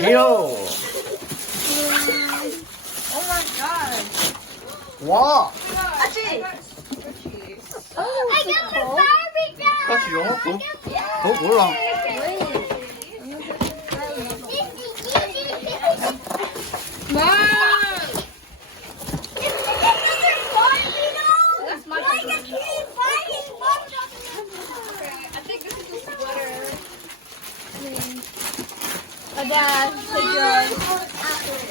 Hero. Oh my god. 와. 아치. I got my Barbie doll. 같이 영어 더 몰라. Mom. That's my Barbie. I think this is the sweater. Dad,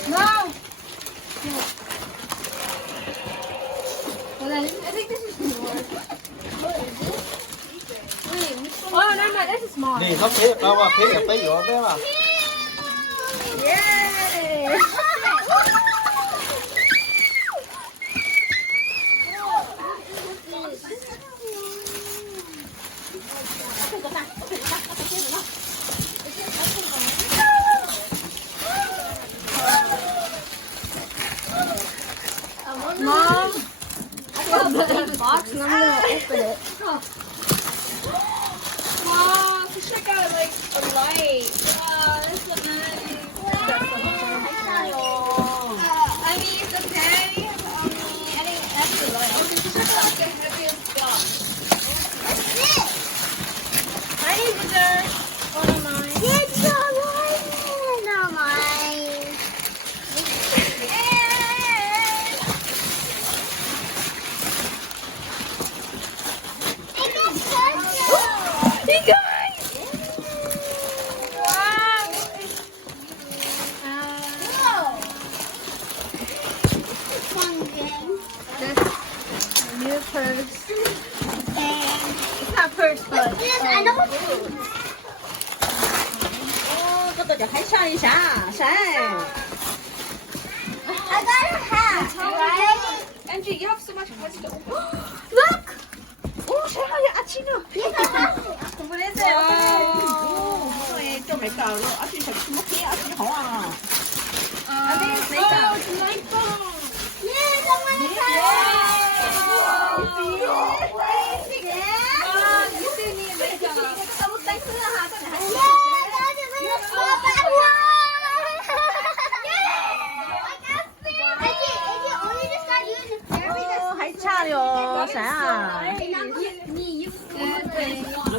No. Well, I think this is yours. Wait, which one? Oh no, this is mine. นี่เขาเทเราว่าเทกับไปอยู่ได้ป่ะ Yay. Mom. I got the box and I'm gonna open it. Mom, check out like a light. Wow, that's so nice. I mean, it's okay. I didn't ask the light. Okay, so check out the heaviest box. Hi, dessert. One of mine. It's not mine. Not mine. I got purple. Hey guys! Wow! New purse. And It's not purse, but yes, I know what cái tôi thấy sai sao sai I got a hat, right? Angie, you have so much purse to open. Look! 오 세상에 아치는 What is it? 왜 좀 할까 아치 잘 먹게 아치 좋아 I think it's makeup. Oh, it's my phone. Yes, I'm gonna You still need makeup. hay 차려 sao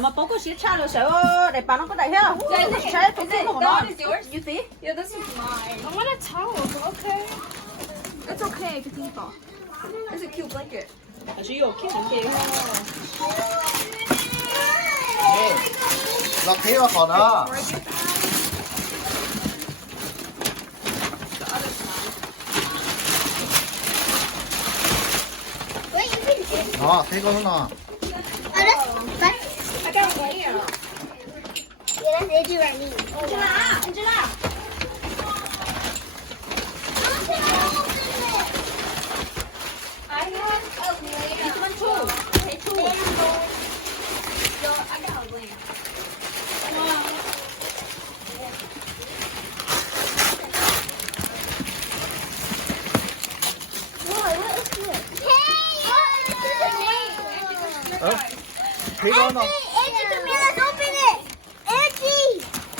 mà bố có xíu cha rồi sợ để bà nó có đại ha sẽ phải Is it? không That nó one is yours? you see Yeah, this is mine. I want a towel, but okay. It's okay if it's Eva. It's a cute blanket. chỉ yêu khi chúng kia นี่เราเทมาก่อนนะ อ๋อเทก่อนนะ I got a layer. Angela I have a layer. this one too okay too I got a layer. 어? 테ก่อนนะ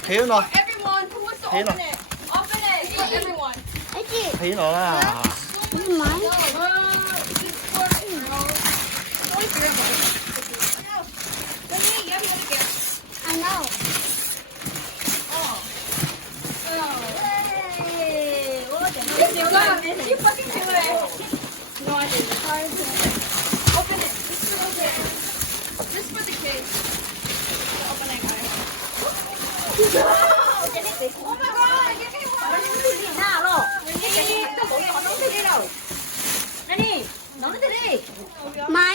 เทก่อน Everyone, who wants to Hey, open no. it? Open it for everyone. เทก่อนนะ This is mine. It's for only three of us. Let me get one again. I know. Oh. Hey, what the Just do it. You fucking do it. No, I didn't. Open it. This is for the kids. This is for the kids. Open it, guys. Oh my god, give me one. nào rồi We need cái gì tôi muốn nó thế đi đâu nè đi nó thế đi My